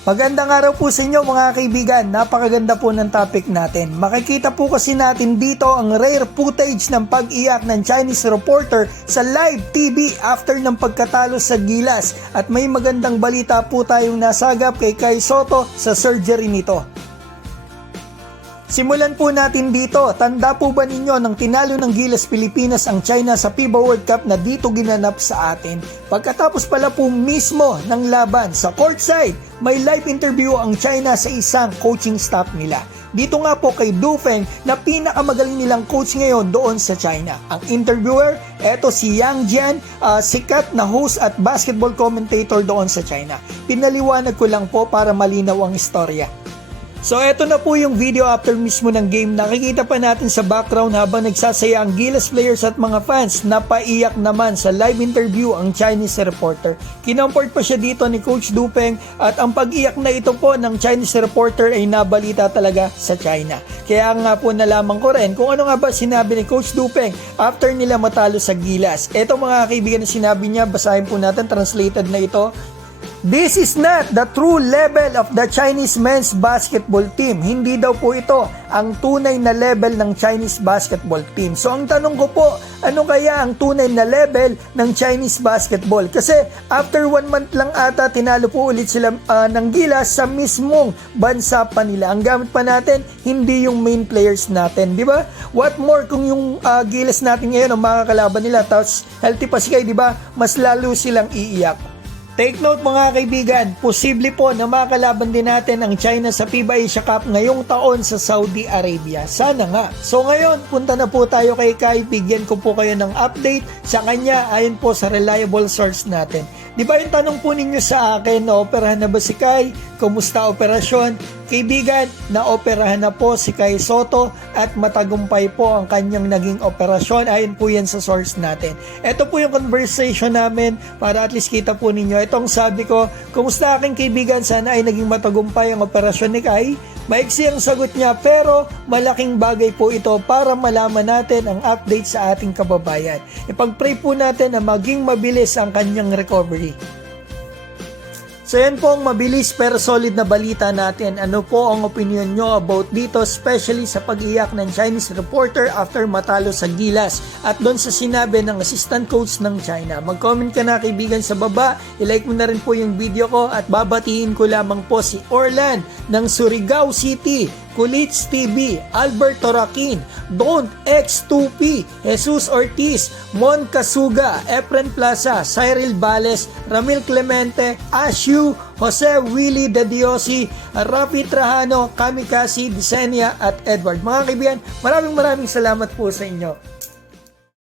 Magandang araw po sa inyo mga kaibigan, napakaganda po ng topic natin. Makikita po kasi natin dito ang rare footage ng pag-iyak ng Chinese reporter sa live TV after ng pagkatalo sa Gilas. At may magandang balita po tayong nasagap kay Kai Sotto sa surgery nito. Simulan po natin dito. Tanda po ba ninyo nang tinalo ng Gilas Pilipinas ang China sa FIBA World Cup na dito ginanap sa atin? Pagkatapos pala po mismo ng laban sa courtside, may live interview ang China sa isang coaching staff nila. Dito nga po kay Du Feng na pinakamagaling nilang coach ngayon doon sa China. Ang interviewer, eto si Yang Jian, sikat na host at basketball commentator doon sa China. Pinaliwanag ko lang po para malinaw ang istorya. So eto na po yung video after mismo ng game. Nakikita pa natin sa background habang nagsasaya ang Gilas players at mga fans. Napaiyak naman sa live interview ang Chinese reporter. Kinomport pa siya dito ni Coach Du Feng at ang pag-iyak na ito po ng Chinese reporter ay nabalita talaga sa China. Kaya nga po nalaman ko rin kung ano nga ba sinabi ni Coach Du Feng after nila matalo sa Gilas. Eto mga kaibigan na sinabi niya, basahin po natin, translated na ito. This is not the true level of the Chinese men's basketball team. Hindi daw po ito ang tunay na level ng Chinese basketball team. So ang tanong ko po, ano kaya ang tunay na level ng Chinese basketball? Kasi after 1 month lang ata, tinalo po ulit sila ng Gilas sa mismong bansa pa nila. Ang gamit pa natin, hindi yung main players natin, di ba? What more kung yung Gilas natin ngayon ang makakalaban nila, tapos healthy pa sila, di ba? Mas lalo silang iiyak. Take note mga kaibigan, posible po na makalaban din natin ang China sa FIBA Asia Cup ngayong taon sa Saudi Arabia. Sana nga. So ngayon, punta na po tayo kay Kai. Bigyan ko po kayo ng update sa kanya ayon po sa reliable source natin. Di ba yung tanong po ninyo sa akin, naoperahan na ba si Kai? Kumusta operasyon? Kaibigan, naoperahan na po si Kai Sotto at matagumpay po ang kanyang naging operasyon. Ayon po yan sa source natin. Ito po yung conversation namin para at least kita po ninyo. Itong sabi ko, kumusta aking kaibigan? Sana ay naging matagumpay ang operasyon ni Kai. Maiksi ang sagot niya pero malaking bagay po ito para malaman natin ang update sa ating kababayan. Ipag-pray po natin na maging mabilis ang kanyang recovery. So yan po ang mabilis pero solid na balita natin. Ano po ang opinion nyo about dito, especially sa pag-iyak ng Chinese reporter after matalo sa Gilas at doon sa sinabi ng assistant coach ng China. Mag-comment ka na kaibigan sa baba, ilike mo na rin po yung video ko at babatiin ko lamang po si Orlan ng Surigao City, Kulits TV, Albert Torakin, Don't X2P, Jesus Ortiz, Mon Casuga, Efren Plaza, Cyril Bales, Ramil Clemente, Ashu, Jose Willie De Diosi, Rafi Trajano, Kamikasi, Disenia at Edward. Mga kaibigan, maraming salamat po sa inyo.